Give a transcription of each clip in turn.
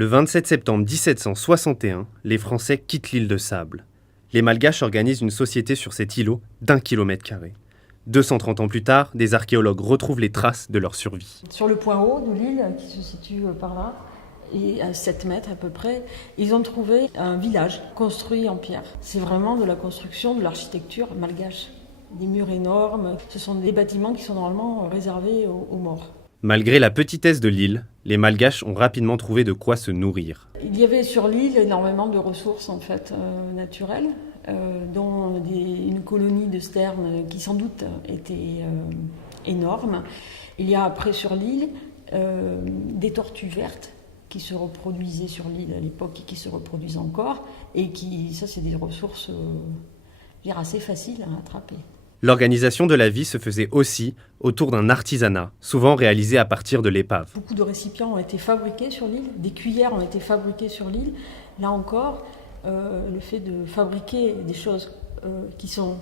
Le 27 septembre 1761, les Français quittent l'île de Sable. Les Malgaches organisent une société sur cet îlot d'1 km². 230 ans plus tard, des archéologues retrouvent les traces de leur survie. Sur le point haut de l'île, qui se situe par là, et à 7 mètres à peu près, ils ont trouvé un village construit en pierre. C'est vraiment de la construction de l'architecture malgache. Des murs énormes, ce sont des bâtiments qui sont normalement réservés aux morts. Malgré la petitesse de l'île, les Malgaches ont rapidement trouvé de quoi se nourrir. Il y avait sur l'île énormément de ressources en fait, naturelles, dont une colonie de sternes qui sans doute était énorme. Il y a après sur l'île des tortues vertes qui se reproduisaient sur l'île à l'époque et qui se reproduisent encore, et ça c'est des ressources assez faciles à attraper. L'organisation de la vie se faisait aussi autour d'un artisanat, souvent réalisé à partir de l'épave. Beaucoup de récipients ont été fabriqués sur l'île, des cuillères ont été fabriquées sur l'île. Là encore, le fait de fabriquer des choses qui sont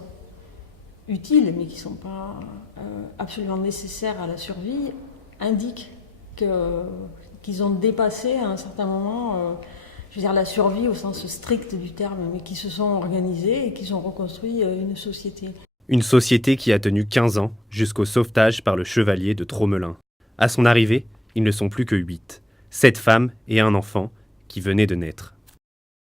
utiles mais qui ne sont pas absolument nécessaires à la survie indique qu'ils ont dépassé à un certain moment la survie au sens strict du terme, mais qui se sont organisés et qui ont reconstruit une société. Une société qui a tenu 15 ans jusqu'au sauvetage par le chevalier de Tromelin. À son arrivée, ils ne sont plus que 8. 7 femmes et un enfant qui venait de naître.